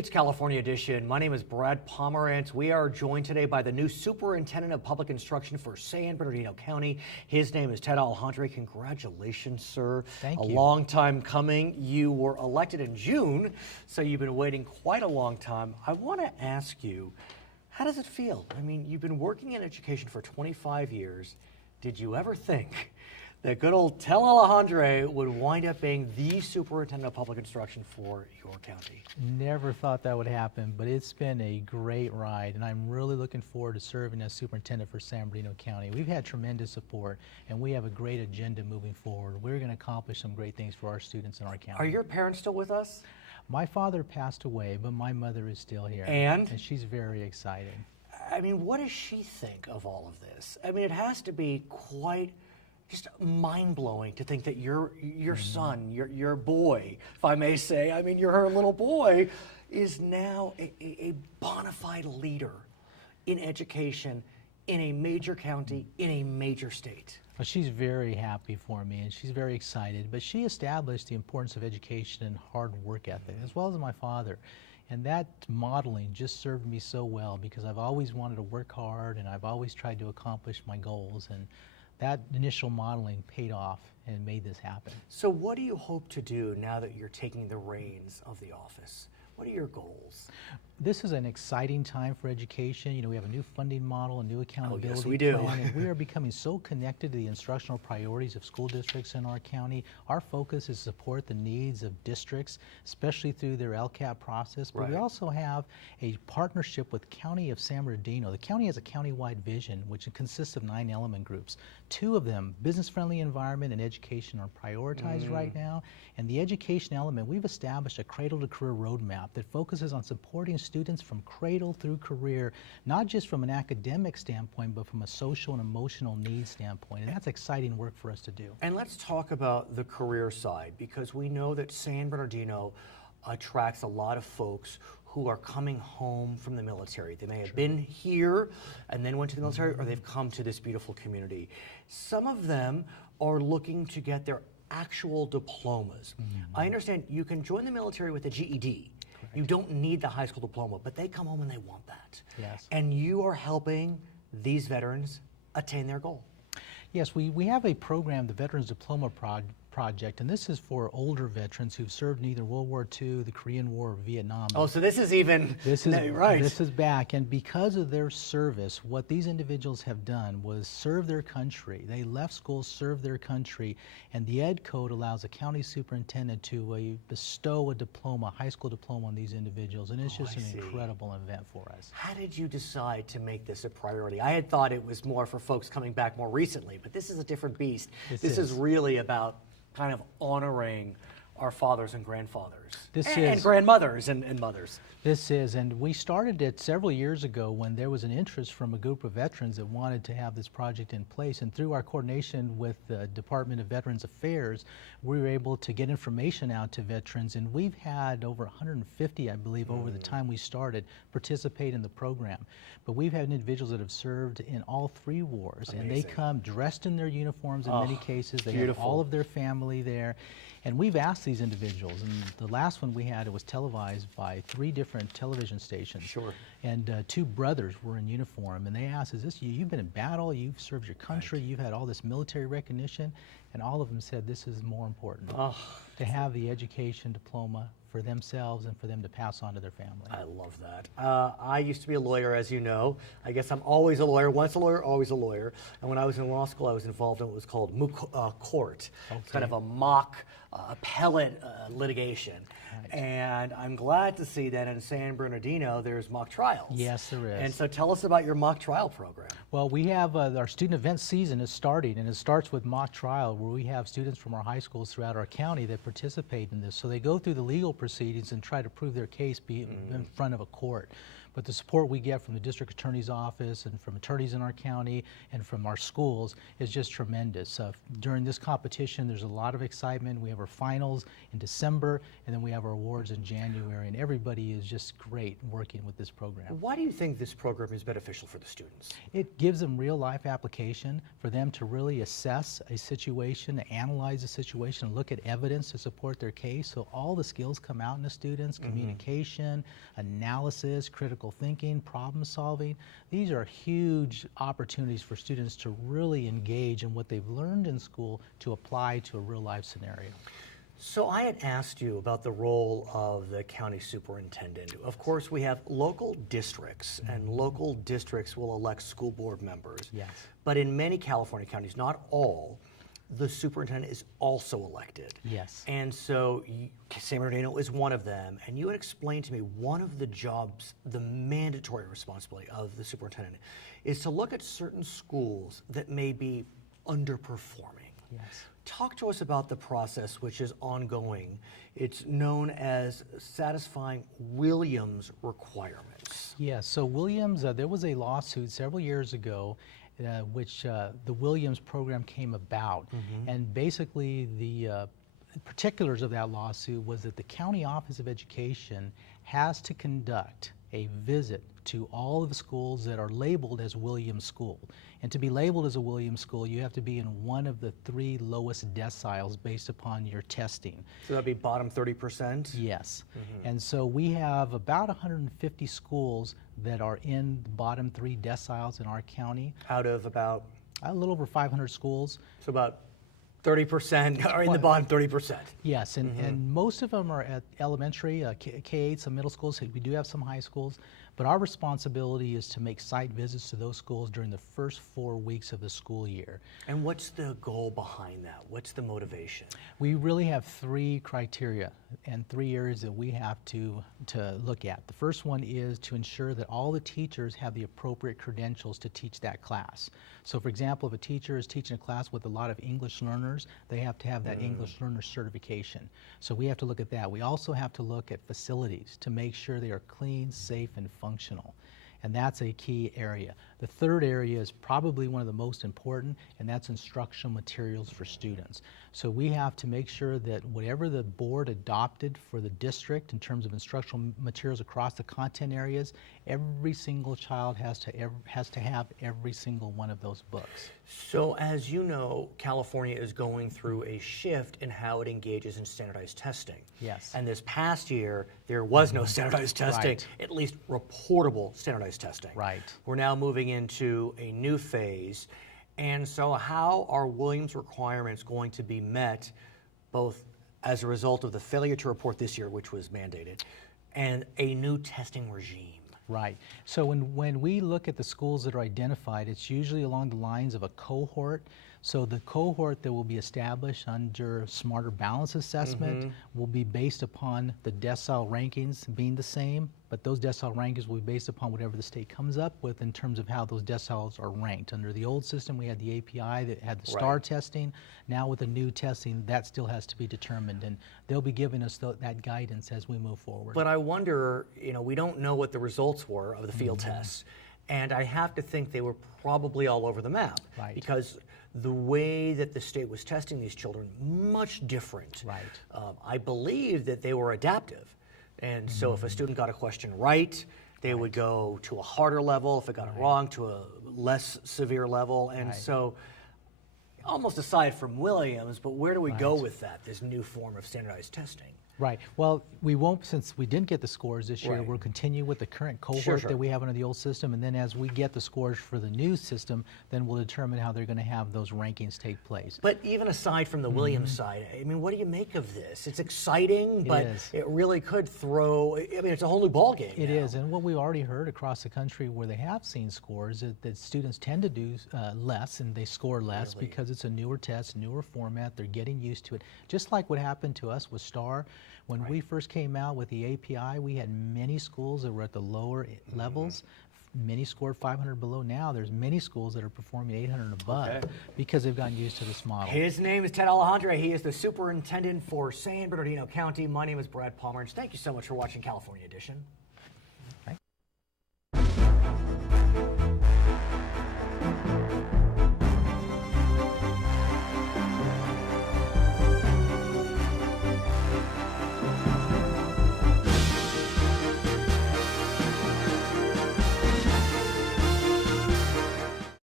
It's California Edition. My name is Brad Pomerance. We are joined today by the new Superintendent of Public Instruction for San Bernardino County. His name is Ted Alejandre. Congratulations, sir. Thank you. A long time coming. You were elected in June, so you've been waiting quite a long time. I want to ask you, how does it feel? I mean, you've been working in education for 25 years. Did you ever think that good old Ted Alejandre would wind up being the superintendent of public instruction for your county? Never thought that would happen, but it's been a great ride, and I'm really looking forward to serving as superintendent for San Bernardino County. We've had tremendous support, and we have a great agenda moving forward. We're going to accomplish some great things for our students in our county. Are your parents still with us? My father passed away, but my mother is still here. And she's very excited. I mean, what does she think of all of this? I mean, it has to be quite just mind-blowing to think that your son, your boy, if I may say, I mean, her little boy, is now a bona fide leader in education in a major county, in a major state. Well, she's very happy for me, and she's very excited, but she established the importance of education and hard work ethic, as well as my father. And that modeling just served me so well because I've always wanted to work hard, and I've always tried to accomplish my goals. And that initial modeling paid off and made this happen. So what do you hope to do now that you're taking the reins of the office? What are your goals? This is an exciting time for education. You know, we have a new funding model, a new accountability yes, we do. plan, and we are becoming so connected to the instructional priorities of school districts in our county. Our focus is to support the needs of districts, especially through their LCAP process, but we also have a partnership with County of San Bernardino. The county has a county-wide vision, which consists of 9 element groups. 2 of them, business-friendly environment and education, are prioritized right now. And the education element, we've established a cradle-to-career roadmap that focuses on supporting students from cradle through career, not just from an academic standpoint, but from a social and emotional needs standpoint. And that's exciting work for us to do. And let's talk about the career side, because we know that San Bernardino attracts a lot of folks who are coming home from the military. They may have been here and then went to the military, or they've come to this beautiful community. Some of them are looking to get their actual diplomas. I understand you can join the military with a GED. You don't need the high school diploma, but they come home and they want that. Yes. And you are helping these veterans attain their goal. Yes, we have a program, the Veterans Diploma Project, and this is for older veterans who've served in either World War II, the Korean War, or Vietnam. Oh, so this is even, right. This is back, and because of their service, what these individuals have done was serve their country. They left school, served their country, and the Ed Code allows a county superintendent to bestow a diploma, high school diploma, on these individuals, and it's just an incredible event for us. How did you decide to make this a priority? I had thought it was more for folks coming back more recently, but this is a different beast. This is really about kind of honoring our fathers and grandfathers, and grandmothers and mothers. This is, and we started it several years ago when there was an interest from a group of veterans that wanted to have this project in place, and through our coordination with the Department of Veterans Affairs, we were able to get information out to veterans, and we've had over 150, I believe, over the time we started, participate in the program. But we've had individuals that have served in all 3 wars, and they come dressed in their uniforms in many cases. They have all of their family there. And we've asked these individuals, and the last one we had, it was televised by 3 different television stations. And 2 brothers were in uniform, and they asked, is this you? You've been in battle, you've served your country, you've had all this military recognition, and all of them said this is more important, to have the education diploma for themselves and for them to pass on to their family. I love that. I used to be a lawyer, as you know. I guess I'm always a lawyer. Once a lawyer, always a lawyer. And when I was in law school, I was involved in what was called moot court. It's kind of a mock appellate litigation. And I'm glad to see that in San Bernardino there's mock trials. Yes, there is. And so tell us about your mock trial program. Well, we have our student event season is starting, and it starts with mock trial, where we have students from our high schools throughout our county that participate in this. So they go through the legal proceedings and try to prove their case in front of a court. but the support we get from the district attorney's office and from attorneys in our county and from our schools is just tremendous. During this competition, there's a lot of excitement. We have our finals in December, and then we have our awards in January, and everybody is just great working with this program. Why do you think this program is beneficial for the students? It gives them real life application for them to really assess a situation, analyze a situation, and look at evidence to support their case. So all the skills come out in the students: communication, analysis, critical thinking, problem solving. These are huge opportunities for students to really engage in what they've learned in school to apply to a real life scenario. So I had asked you about the role of the county superintendent. Of course, we have local districts, and local districts will elect school board members. Yes. But in many California counties, not all, the superintendent is also elected. Yes. And so San Bernardino is one of them. And you had explained to me one of the jobs, the mandatory responsibility of the superintendent, is to look at certain schools that may be underperforming. Yes. Talk to us about the process, which is ongoing. It's known as satisfying Williams requirements. Yes, so Williams, there was a lawsuit several years ago which the Williams program came about. And basically the particulars of that lawsuit was that the County Office of Education has to conduct a visit to all of the schools that are labeled as Williams School. And to be labeled as a Williams School, you have to be in one of the 3 lowest deciles based upon your testing. So that'd be bottom 30%? Yes. And so we have about 150 schools that are in the bottom 3 deciles in our county. Out of about? A little over 500 schools. So about 30% are in the bottom 30%. Yes, and most of them are at elementary, K-8, some middle schools. We do have some high schools, but our responsibility is to make site visits to those schools during the first 4 weeks of the school year. And what's the goal behind that? What's the motivation? We really have 3 criteria and 3 areas that we have to look at. The first one is to ensure that all the teachers have the appropriate credentials to teach that class. So for example, if a teacher is teaching a class with a lot of English learners, they have to have that English learner certification. So we have to look at that. We also have to look at facilities to make sure they are clean, safe, and functional. And that's a key area. The third area is probably one of the most important, and that's instructional materials for students. So we have to make sure that whatever the board adopted for the district in terms of instructional materials across the content areas, every single child has to have every single one of those books. So as you know, California is going through a shift in how it engages in standardized testing. Yes. And this past year, there was no standardized testing, Right. at least reportable standardized testing. Right. We're now moving into a new phase. And so how are Williams requirements going to be met, both as a result of the failure to report this year, which was mandated, and a new testing regime? Right. So when we look at the schools that are identified, it's usually along the lines of a cohort. So the cohort that will be established under Smarter Balance Assessment will be based upon the decile rankings being the same, but those decile rankings will be based upon whatever the state comes up with in terms of how those deciles are ranked. Under the old system, we had the API that had the STAR testing. Now with the new testing, that still has to be determined, and they'll be giving us that guidance as we move forward. But I wonder, we don't know what the results were of the field tests, and I have to think they were probably all over the map. Right. Because the way that the state was testing these children, much different. Right. I believe that they were adaptive. And so if a student got a question right, they would go to a harder level. If it got it wrong, to a less severe level. And so, almost aside from Williams, but where do we go with that, this new form of standardized testing? Right. Well, we won't, since we didn't get the scores this year, Right. we'll continue with the current cohort Sure. that we have under the old system, and then as we get the scores for the new system, then we'll determine how they're going to have those rankings take place. But even aside from the Williams side, I mean, what do you make of this? It's exciting, but is. it really could throw, it's a whole new ballgame. It is, and what we've already heard across the country where they have seen scores is that students tend to do less and they score less because it's a newer test, newer format, they're getting used to it. Just like what happened to us with STAR. When we first came out with the API, we had many schools that were at the lower levels. Many scored 500 below. Now there's many schools that are performing 800 and above because they've gotten used to this model. His name is Ted Alejandre. He is the superintendent for San Bernardino County. My name is Brad Pomerance. Thank you so much for watching California Edition.